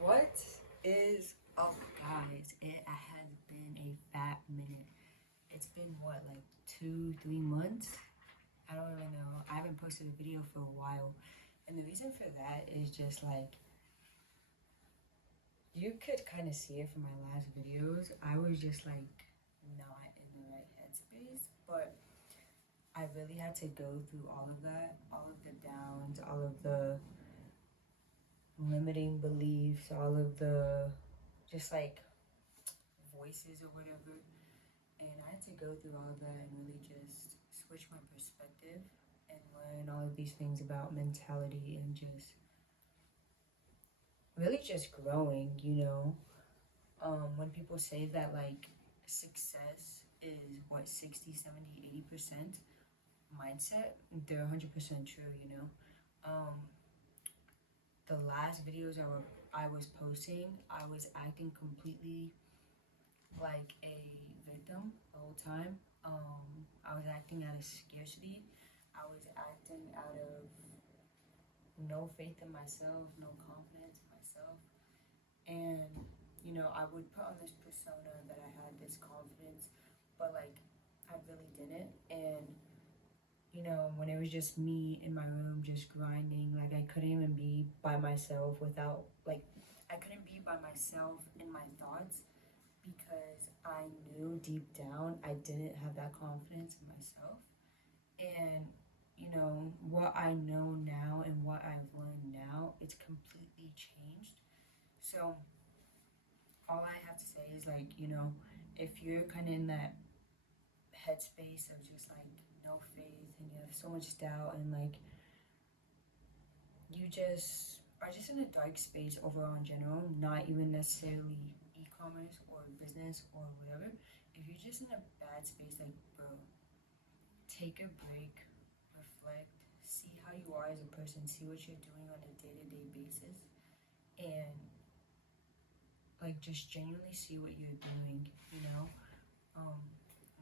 What is up, guys? It has been a fat minute. It's been what, like 2, 3 months? I don't really know. I haven't posted a video for a while. And the reason for that is just like you could kind of see it from my last videos. I was just like not in the right headspace, but I really had to go through all of that, all of the downs, all of the limiting beliefs, all of the just like voices or whatever. And I had to go through all of that and really just switch my perspective and learn all of these things about mentality and just really just growing, when people say that like success is what 60, 70, 80% mindset, they're 100% true. The last videos I was posting, I was acting completely like a victim the whole time. I was acting out of scarcity. I was acting out of no faith in myself, no confidence in myself. And, I would put on this persona that I had this confidence, but like I really didn't. And, when it was just me in my room just grinding, like I couldn't even be by myself without, like, I couldn't be by myself in my thoughts because I knew deep down I didn't have that confidence in myself. And, what I know now and what I've learned now, it's completely changed. So, all I have to say is, like, if you're kind of in that headspace of just like no faith and you have so much doubt and like you just are just in a dark space overall in general, not even necessarily e-commerce or business or whatever. If you're just in a bad space, like bro, take a break, reflect, see how you are as a person, see what you're doing on a day-to-day basis, and like just genuinely see what you're doing.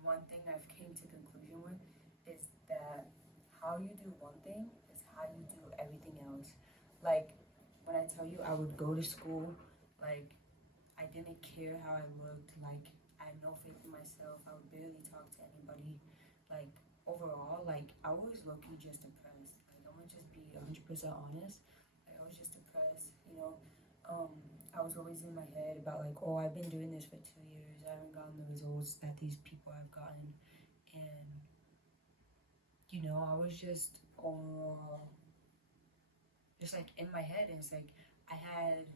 One thing I've came to conclusion with is that how you do one thing is how you do everything else. Like when I tell you I would go to school, like I didn't care how I looked, like I had no faith in myself, I would barely talk to anybody. Like overall, like I was low-key just depressed. Like I'm gonna just be 100% honest. Like I was just depressed. I was always in my head about like, oh, I've been doing this for 2 years. I haven't gotten the results that these people have gotten, and I was just like in my head, and it's like I had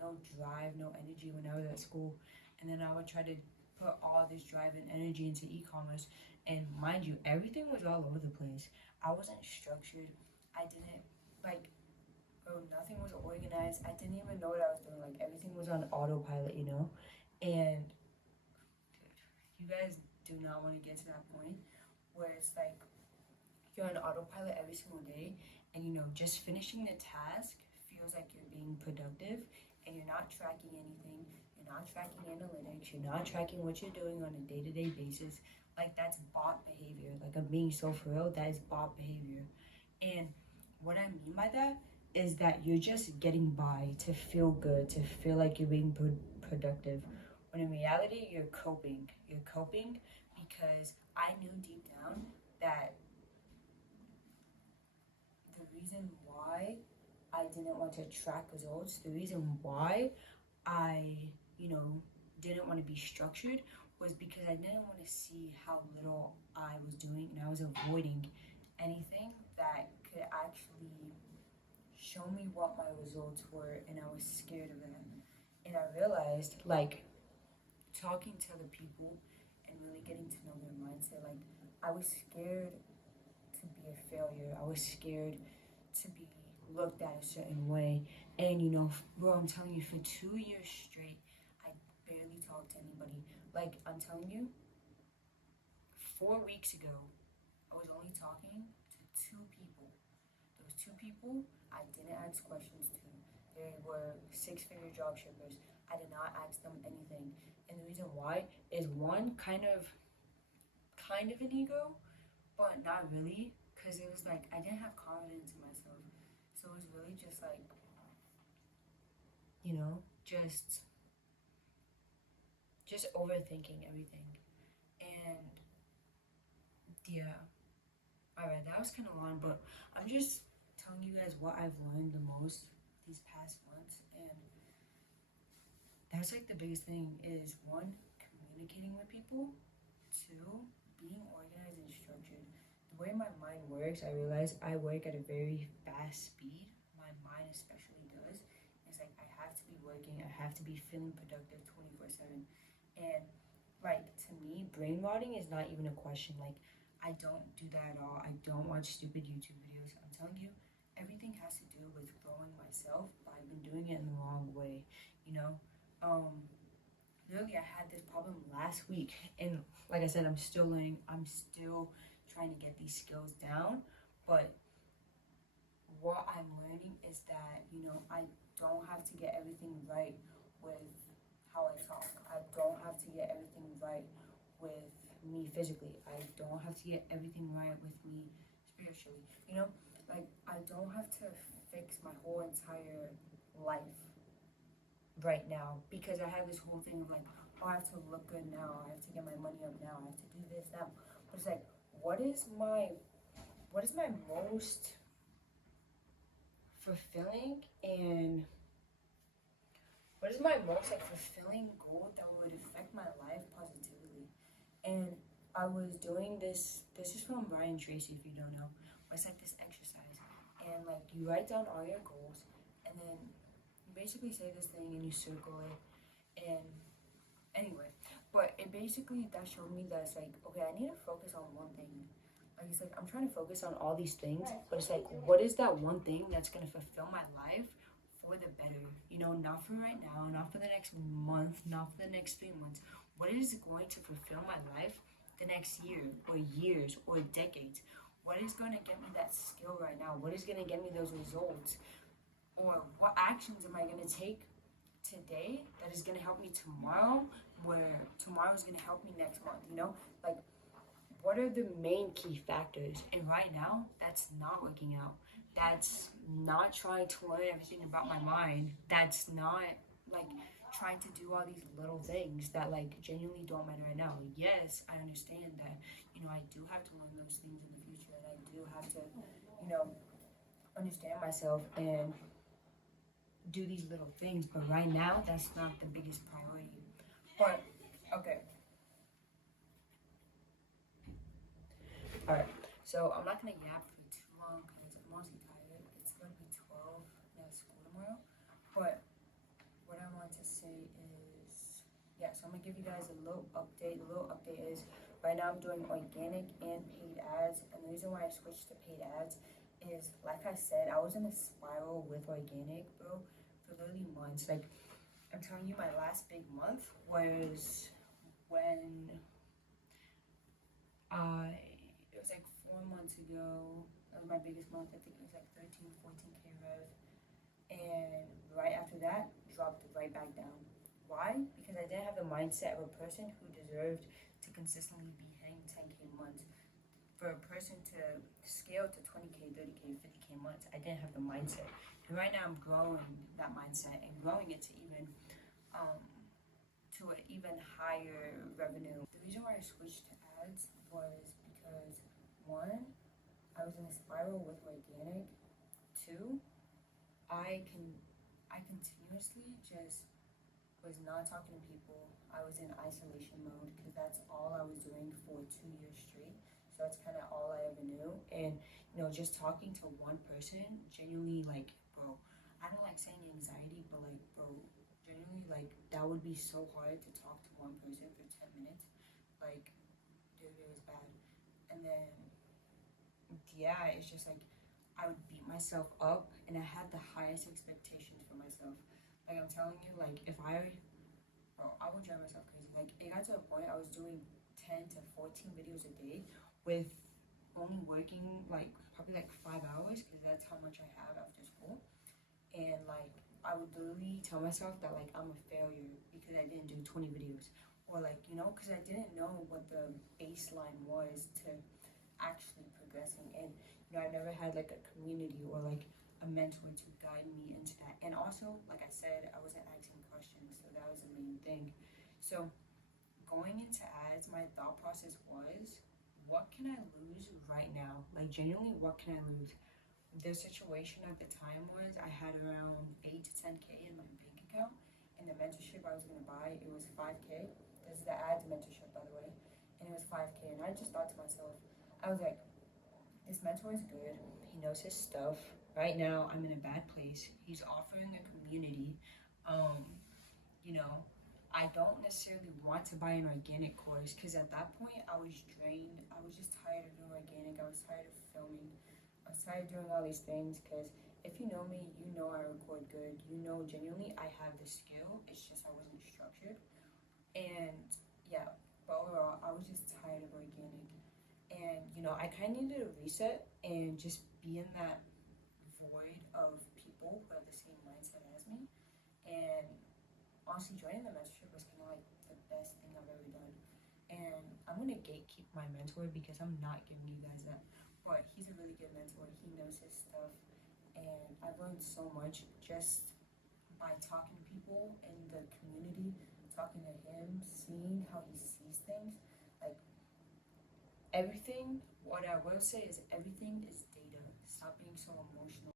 no drive, no energy when I was at school, and then I would try to put all this drive and energy into e-commerce, and mind you, everything was all over the place. I wasn't structured. I didn't like bro, nothing was organized. I didn't even know what I was doing. Like everything was on autopilot. And you guys do not want to get to that point where it's like you're on autopilot every single day, and just finishing the task feels like you're being productive, and you're not tracking anything. You're not tracking analytics. You're not tracking what you're doing on a day-to-day basis. Like that's bot behavior. Like I'm being so for real. That is bot behavior. And what I mean by that is that you're just getting by to feel good, to feel like you're being productive. When in reality, you're coping. You're coping because I knew deep down that the reason why I didn't want to track results, the reason why I, didn't want to be structured was because I didn't want to see how little I was doing, and I was avoiding anything that could actually show me what my results were, and I was scared of that. And I realized, like, talking to other people and really getting to know their mindset, like, I was scared to be a failure. I was scared to be looked at a certain way. And bro, I'm telling you, for 2 years straight, I barely talked to anybody. Like, I'm telling you, 4 weeks ago, I was only talking to two people. Those two people I didn't ask questions to. They were six-figure job shippers. I did not ask them anything. And the reason why is one, kind of an ego, but not really, because it was like I didn't have confidence in myself. So it was really just like you know, just overthinking everything. And yeah, all right, that was kind of long, but I'm just telling you guys what I've learned the most these past months. And that's like the biggest thing is one, communicating with people, two, being organized and structured. The way my mind works, I realize I work at a very fast speed. My mind especially does. It's like I have to be working, I have to be feeling productive 24/7. And like to me, brain rotting is not even a question. Like I don't do that at all. I don't watch stupid YouTube videos. I'm telling you, everything has to do with growing myself, but I've been doing it in the wrong way, you know? Um, Literally, I had this problem last week, and like I said, I'm still learning. I'm still trying to get these skills down. But what I'm learning is that I don't have to get everything right with how I talk. I don't have to get everything right with me physically. I don't have to get everything right with me spiritually. Like I don't have to fix my whole entire life right now because I have this whole thing of like, oh, I have to look good now. I have to get my money up now. I have to do this now. But it's like, what is my most fulfilling and what is my most like fulfilling goal that would affect my life positively? And I was doing this. This is from Brian Tracy, if you don't know. It's like this exercise, and like you write down all your goals, and then you basically say this thing and you circle it. And anyway, but it basically that showed me that it's like okay, I need to focus on one thing. Like it's like I'm trying to focus on all these things, but it's like what is that one thing that's gonna fulfill my life for the better? Not for right now, not for the next month, not for the next 3 months. What is going to fulfill my life the next year or years or decades? What is going to get me that skill right now? What is going to get me those results? Or what actions am I going to take today that is going to help me tomorrow, where tomorrow is going to help me next month? Like what are the main key factors? And right now, that's not working out. That's not trying to learn everything about my mind. That's not like trying to do all these little things that like genuinely don't matter right now. Yes, I understand that, I do have to learn those things in the future and I do have to, understand myself and do these little things. But right now, that's not the biggest priority. But okay. All right, so I'm not gonna yap for too long because I'm honestly tired. It's gonna be 12 and I have school tomorrow. But what I want to say is, yeah, so I'm gonna give you guys a little update. The little update is right now I'm doing organic and paid ads, and the reason why I switched to paid ads is, like I said, I was in a spiral with organic, bro, for literally months. Like, I'm telling you, my last big month was when it was like 4 months ago. That was my biggest month. I think it was like 13, 14K rev. And right after that, dropped right back down. Why? Because I didn't have the mindset of a person who deserved to consistently be hitting 10K months. For a person to scale to 20K, 30K, 50K months, I didn't have the mindset. And right now I'm growing that mindset and growing it to an even higher revenue. The reason why I switched to ads was because one, I was in a spiral with organic. Two, I continuously just was not talking to people. I was in isolation mode because that's all I was doing for 2 years straight. So that's kind of all I ever knew. And just talking to one person, genuinely, like, bro, I don't like saying anxiety, but like, bro, genuinely, like, that would be so hard to talk to one person for 10 minutes. Like, dude, it was bad. And then yeah, it's just like I would beat myself up and I had the highest expectations for myself. Like I'm telling you, like I would drive myself crazy. Like it got to a point I was doing 10 to 14 videos a day with only working like probably like 5 hours because that's how much I have after school. And like I would literally tell myself that like I'm a failure because I didn't do 20 videos. Or like, because I didn't know what the baseline was to actually progressing. And I never had like a community or like a a mentor to guide me into that. And also, like I said, I wasn't asking questions, so that was the main thing. So going into ads, my thought process was, what can I lose right now? Like genuinely, what can I lose? The situation at the time was I had around 8 to 10K in my bank account, and the mentorship I was gonna buy, it was 5K. This is the ads mentorship, by the way, and it was 5K. And I just thought to myself, I was like, this mentor is good. He knows his stuff. Right now, I'm in a bad place. He's offering a community. Um, you know, I don't necessarily want to buy an organic course because at that point I was drained. I was just tired of doing organic. I was tired of filming. I was tired of doing all these things because if you know me, you know I record good. You know genuinely I have the skill. It's just I wasn't structured. And yeah, but overall I was just tired of organic. And I kind of needed a reset and just be in that void of people who have the same mindset as me. And honestly, joining the mentorship was kind of like the best thing I've ever done. And I'm gonna gatekeep my mentor because I'm not giving you guys that. But he's a really good mentor. He knows his stuff, and I've learned so much just by talking to people in the community, talking to him, seeing how he sees things. Like everything, what I will say is everything is data. Stop being so emotional.